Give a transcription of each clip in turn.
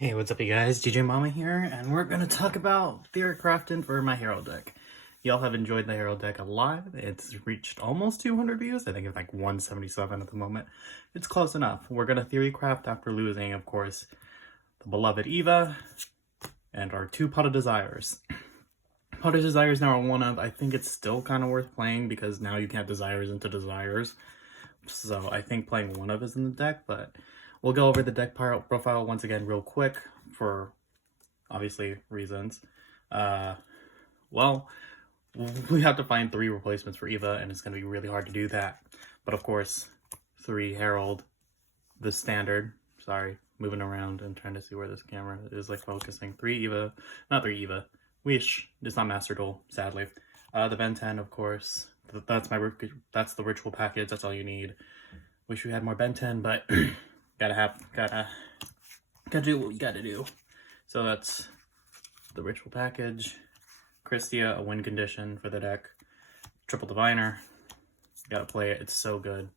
Hey, what's up you guys? DJMama here, and we're gonna talk about theory crafting for my Herald deck. Y'all have enjoyed the Herald deck a lot. It's reached almost 200 views. I think it's like 177 at the moment. It's close enough. We're gonna theory craft after losing, of course, the beloved Eva and our two Pot of Desires. Pot of Desires now are one of, I think it's still kind of worth playing because now you can have Desires into Desires. So I think playing one of is in the deck, but we'll go over the deck profile once again real quick for obviously reasons. Well, we have to find 3 replacements for Eva, and it's going to be really hard to do that. But of course, 3 Herald, the standard. Sorry, moving around and trying to see where this camera is like focusing. 3 Eva, not 3 Eva. Wish it's not Master Duel, sadly. The Ben 10, of course. That's the ritual package. That's all you need. Wish we had more Ben 10, but gotta do what you gotta do. So that's the ritual package. Christia, a win condition for the deck. Triple Diviner. Gotta play it. It's so good.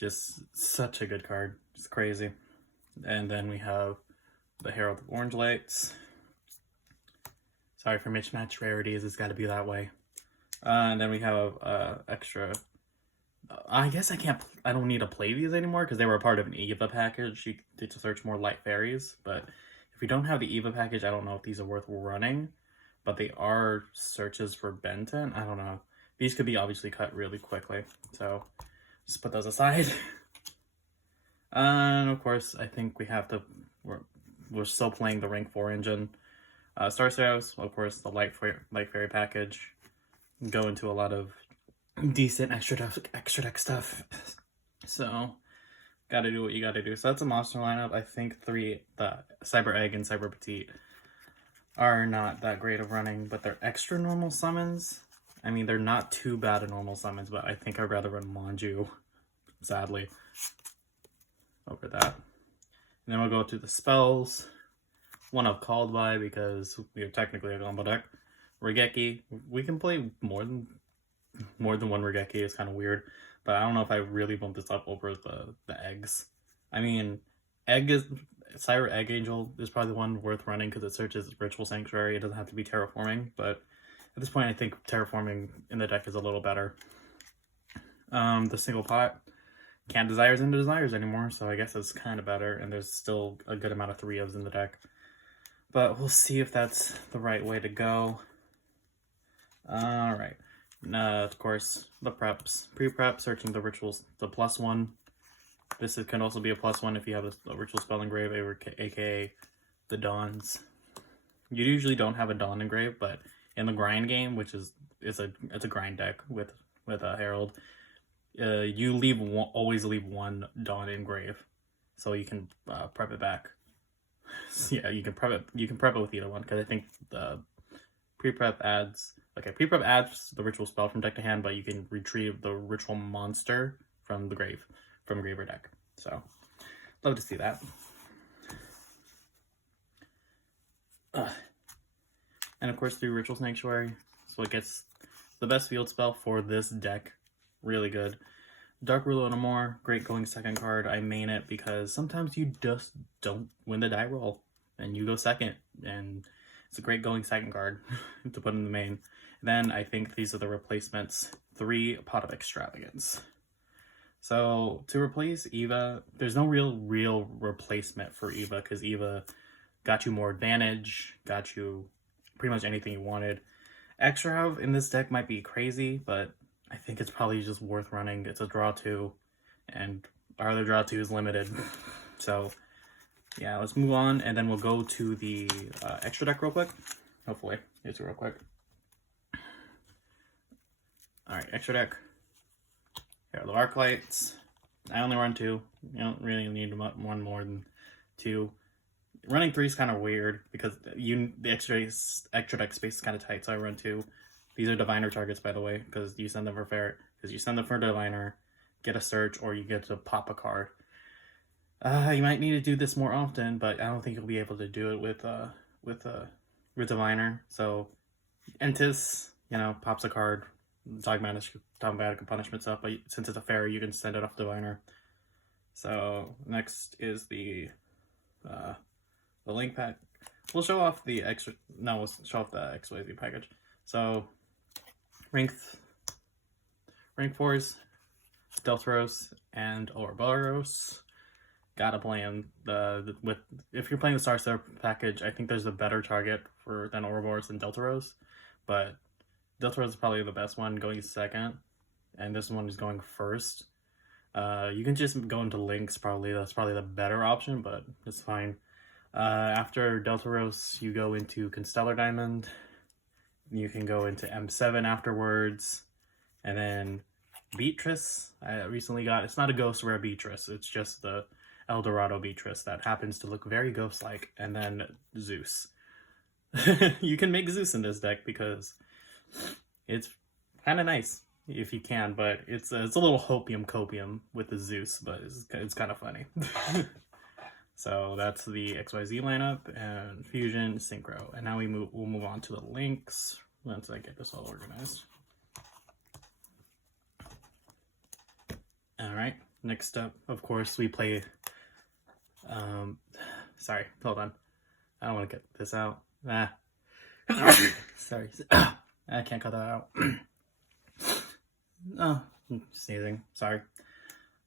Just such a good card. It's crazy. And then we have the Herald of Orange Lights. Sorry for mismatch rarities. It's got to be that way. And then we have extra. I guess I don't need to play these anymore because they were a part of an Eva package. You get to search more light fairies, but if you don't have the Eva package, I don't know if these are worth running, but they are searches for Benton. I don't know. These could be obviously cut really quickly, so just put those aside. And of course, I think we have to. We're still playing the rank 4 engine. Star Sails, of course, the light fairy package. Go into a lot of decent extra deck stuff. So, gotta do what you gotta do. So that's a monster lineup. I think 3, the Cyber Egg and Cyber Petite, are not that great of running, but they're extra normal summons. I mean, they're not too bad of normal summons, but I think I'd rather run Manju, sadly, over that. And then we'll go to the spells. One I've called by because we are technically a combo deck. Regeki. We can play more than one Regeki. Is kind of weird, but I don't know if I really bump this up over the eggs. I mean, Cyber Egg Angel is probably the one worth running because it searches Ritual Sanctuary. It doesn't have to be terraforming, but at this point, I think terraforming in the deck is a little better. The single pot can't Desires into Desires anymore, so I guess it's kind of better, and there's still a good amount of 3-ofs in the deck. But we'll see if that's the right way to go. Alright. Of course, the preps. Pre-prep, searching the rituals, the +1. This can also be a +1 if you have a ritual spell engrave, aka the Dawns. You usually don't have a Dawn engrave, but in the grind game, which is it's a grind deck with a Herald, you always leave 1 Dawn engrave, so you can prep it back. So yeah, you can prep it with either one, because I think the pre-prep adds the ritual spell from deck to hand, but you can retrieve the ritual monster from the grave, from grave or deck. So love to see that. And of course, 3 Ritual Sanctuary, so it gets the best field spell for this deck. Really good. Dark Ruler no more. Great going second card. I main it because sometimes you just don't win the die roll and you go second, and it's a great going second card to put in the main. Then I think these are the replacements. 3 Pot of Extravagance. So to replace Eva, there's no real replacement for Eva because Eva got you more advantage, got you pretty much anything you wanted. Extra in this deck might be crazy, but I think it's probably just worth running. It's a draw 2, and our other draw 2 is limited. So yeah, let's move on, and then we'll go to the extra deck real quick. Hopefully, it's real quick. Alright, extra deck. Here are the Arc Lights. I only run 2. You don't really need one more than 2. Running 3 is kind of weird because the extra deck space is kind of tight, so I run 2. These are Diviner targets, by the way, because you send them for Ferret. Because you send them for Diviner, get a search, or you get to pop a card. You might need to do this more often, but I don't think you'll be able to do it with Diviner. So Entis, pops a card, dogmatic punishment stuff, but since it's a fairy, you can send it off Diviner. So next is the the link pack. We'll show off the extra. No, we'll show off the XYZ package. So, rank 4s, Deltaros and Ouroboros. Gotta play them. If you're playing the Star Star package, I think there's a better target than Ouroboros and Deltaros, but Deltaros is probably the best one, going second, and this one is going first. You can just go into links, probably. That's probably the better option, but it's fine. After Deltaros, you go into Constellar Diamond. You can go into M7 afterwards, and then Beatrice. I recently got, it's not a ghost rare Beatrice, it's just the Eldorado Beatrice that happens to look very ghost-like, and then Zeus. You can make Zeus in this deck because it's kind of nice if you can, but it's a little hopium copium with the Zeus, but it's kind of funny. So that's the XYZ lineup and Fusion Synchro, and now we'll move on to the links once I get this all organized. All right, next up, of course, we play. Sorry, hold on. I don't want to get this out. Sorry, I can't cut that out. Oh, sneezing. Sorry.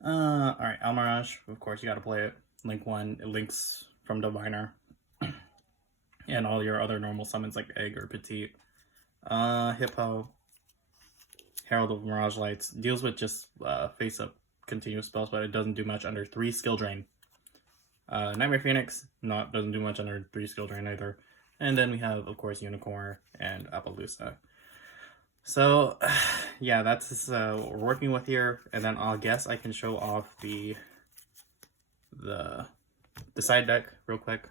All right, Almirage. Of course, you got to play it. Link 1. It links from Diviner, and all your other normal summons like Egg or Petite. Hippo. Herald of Mirage Lights deals with just face up continuous spells, but it doesn't do much under 3 skill drain. Nightmare Phoenix doesn't do much under 3 skill drain either. And then we have, of course, Unicorn and Appaloosa. So, yeah, that's what we're working with here. And then I guess I can show off the side deck real quick.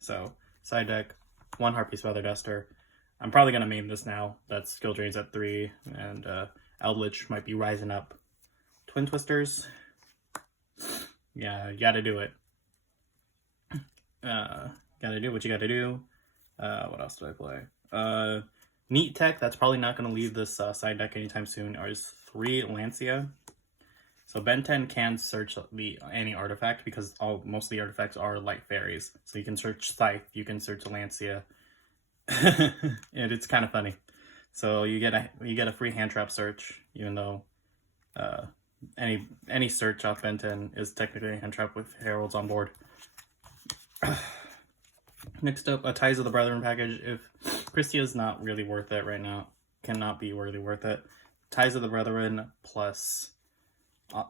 So, side deck, 1 Harpy's Feather Duster. I'm probably going to main this now. That skill drain's at 3, and Eldritch might be rising up. Twin Twisters. Yeah, you gotta do it. Gotta do what you gotta do. What else do I play? Neat Tech, that's probably not going to leave this side deck anytime soon, is 3 Lancia. So Ben 10 can search any artifact because most of the artifacts are light fairies. So you can search Scythe, you can search Lancia. And it's kind of funny. So you get a free hand trap search, even though any search off Ben 10 is technically a hand trap with Heralds on board. Next up, a Ties of the Brethren package. If Christia is not really worth it right now, cannot be really worth it. Ties of the Brethren plus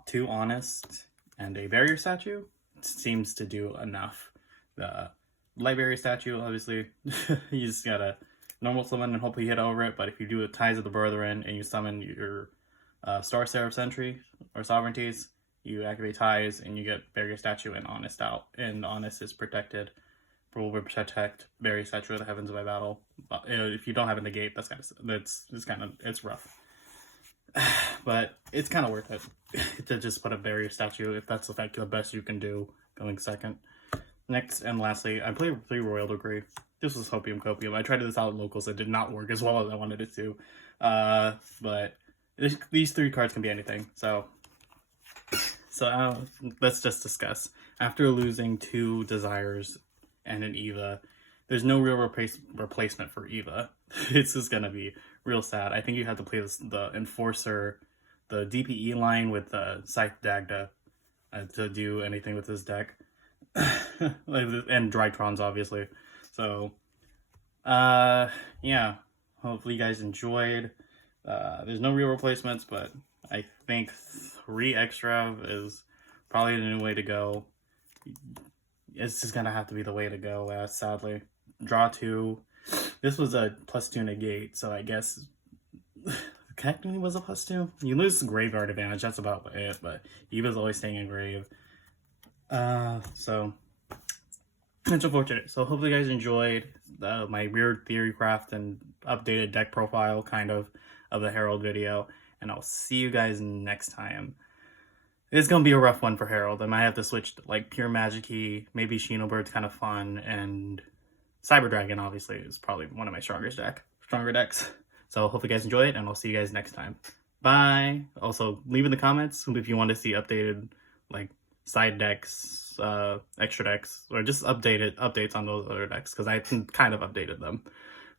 2 Honest and a Barrier Statue seems to do enough. The Light Barrier Statue, obviously, you just gotta normal summon and hopefully hit over it, but if you do a Ties of the Brethren and you summon your Star Seraph Sentry or Sovereignties, you activate Ties and you get Barrier Statue and Honest out, and Honest is protected. Will protect Barrier Statue of the Heavens by battle. If you don't have a negate, it's rough. But it's kind of worth it to just put a Barrier Statue if that's the best you can do going second. Next and lastly, I played 3 Royal Decree. This was Hopium Copium. I tried this out in locals. It did not work as well as I wanted it to. But these 3 cards can be anything. So let's just discuss. After losing 2 Desires and an Eva, there's no real replacement for Eva. It's just gonna be real sad. I think you have to play the Enforcer, the DPE line with Scythe Dagda to do anything with this deck. And Drytrons, obviously. So, yeah. Hopefully you guys enjoyed. There's no real replacements, but I think 3 extra is probably the new way to go. It's just gonna have to be the way to go, sadly. Draw 2. This was a +2 negate, so I guess technically was a +2. You lose the graveyard advantage, that's about it, but Eva's always staying in grave. So it's unfortunate. So hopefully you guys enjoyed my weird theory craft and updated deck profile kind of the Herald video, and I'll see you guys next time. It's going to be a rough one for Herald. I might have to switch to, like, Pure Magic-y, maybe Xenobird's kind of fun, and Cyber Dragon, obviously, is probably one of my stronger decks. So, hope you guys enjoy it, and I'll see you guys next time. Bye! Also, leave in the comments if you want to see updated, like, side decks, those extra decks, or just updates on those other decks, because I kind of updated them.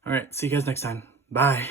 Alright, see you guys next time. Bye!